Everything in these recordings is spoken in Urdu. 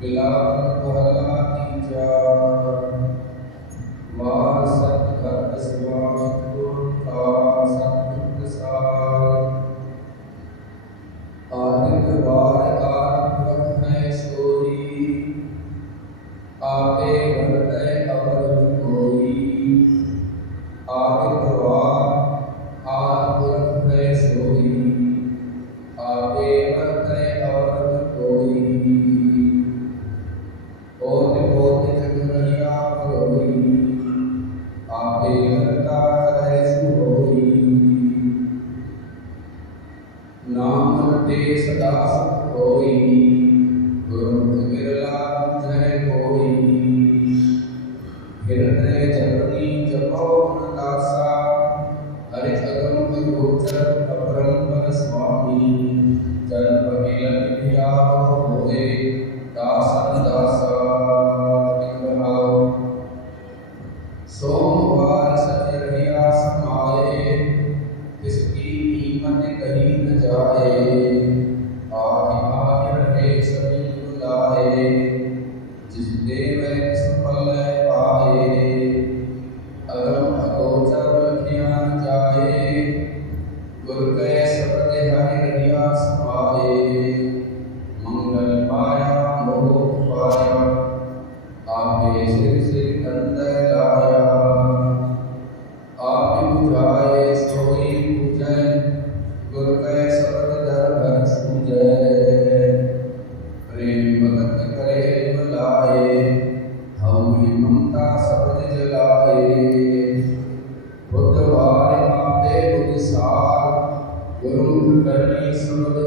بلا پہلا சர்வ பிரம்ம சுவாமி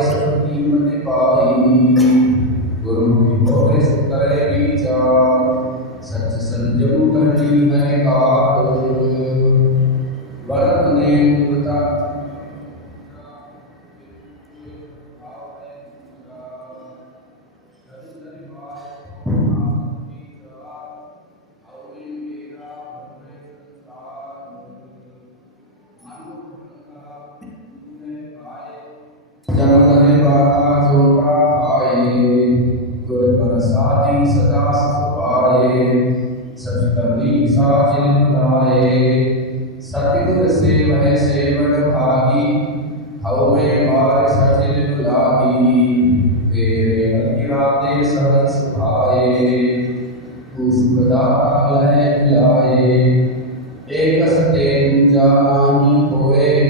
ਪਾਏ ਸਤਿ ਕੀਮਤ ਪਾਈ ਗੁਰੂ ਕੀ ਪਵਿੱਤਰ پوشپدا لائے ایک ستے جانی ہوئے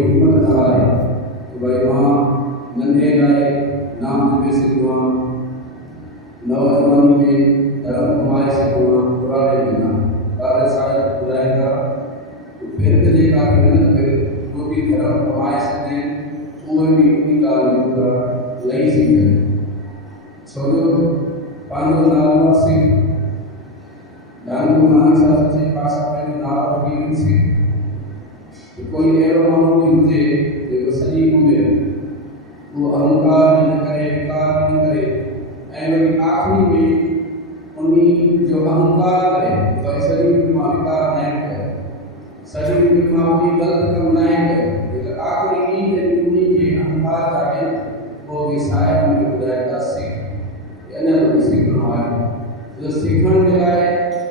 میں سے ہوا نوجوانی میں درم ہمارے سے ہوا پرانے ملا بارہ سال گزرائے گا تو پھر مجھے کافی محنت کرے جو بھی درم ہمارے سے ہیں وہ بھی انہیں کا ہوگا لئی سی ہے سوچو پانو نالوا سے جانو نان صاحب سے پاس پہلے نالوا بھی سے کوئی اڑو مانو نہیں مجھے جو سجی عمر وہ اہنکار آخری میں انہیں جو اہمکار ہے تو شریف معاملہ نائک ہے شریف کے معاملے غلط کم نائک ہے آخری کی ہے انہیں کے اہمکار کا وہ بھی سایہ میں بدائے کا سیکھ یعنی وہ سیکھنا ہے جو سکھن کے لائے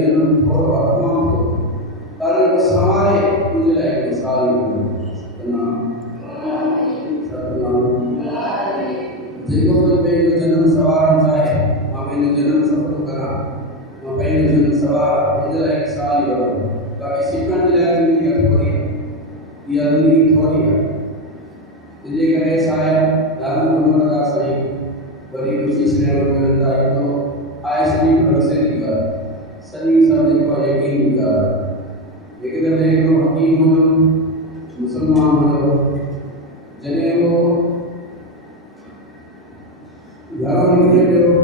جنب تھوڑا۔ ختم کرنا وہاں پہنے جن سوار ہجرہ ایک سال یا دو تاکہ سکھن جلے دنیا تھوڑی ہے یا دنیا تھوڑی ہے جلے کہ ایسا ہے لازم مدر کا سائی بڑی کچھ اس نے وہ کرنتا ہے تو آئے سنی بھرسے نہیں کر سنی سمجھے کو یقین نہیں کر لیکن میں ایک دو حکیم ہوں مسلمان ہوں جنہیں وہ گھروں نکلے پہ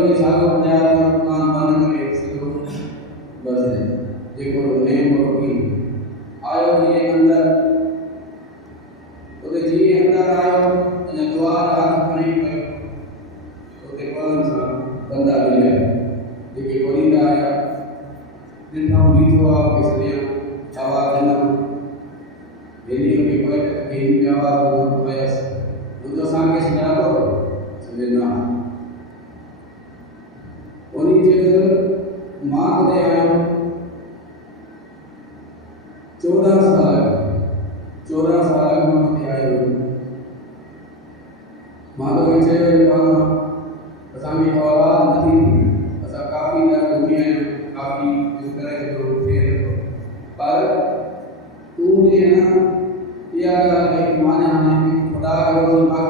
کبھی چھا کو بنایا تھا کان مان کر ایک سے دو بس ہے۔ دیکھو لو نیم اور جی جی کی آیا جی اندر۔ تو جی اندر آیا نے دوار ہاتھ کھڑے پر تو تے کون سا بندہ ملیا دیکھے کوئی نہ آیا۔ دیکھا ہوں بھی تو آپ کے سریا چھاوا دینا دینیوں کے پر دینیوں کے آواز بہت پیس دو دو سانگے سنیا کرو سمجھنا ہاں چودہ سال چودہ سال میں اپنے آئے ہوئے ماں تو کہ چھے ہوئے ماں اساں کی اولاد نہیں اساں کافی جا گھومی آئے کافی جس طرح کے تو پھیر رکھو پر تو دینا یہ آگا ہے کہ ماں نے ہمیں خدا کرو سن پاک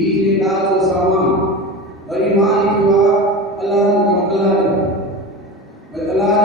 வீட்டிலே காத்து சாமான் வருமானிக்குவா அல்லாத மக்களாக மக்களாக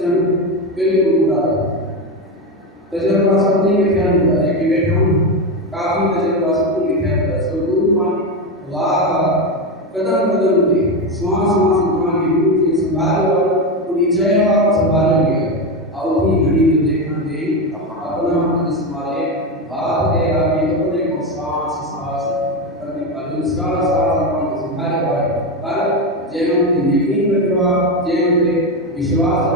چند بالکل برا ہے تجربہ سمجھنے کے خیال ہوتا ہے کہ بیٹھوں کافی تجربہ سکون کے خیال ہوتا ہے سکون مان واہ، قدم قدم دے۔ سوان سوان سوان کے روح کے سنبھال ہوا تو نیچے ہوا جے سنبھال ہو گیا اور ہی گھڑی میں دیکھنا دے اپنا مدد سنبھالے۔ بات ہے آپ کے اپنے کو سوان سانس سانس کرنے کا جو اس والے سارا سارا کو سنبھال ہوا ہے پر تیری یقین رکھوا پر ہم تیرے وشواس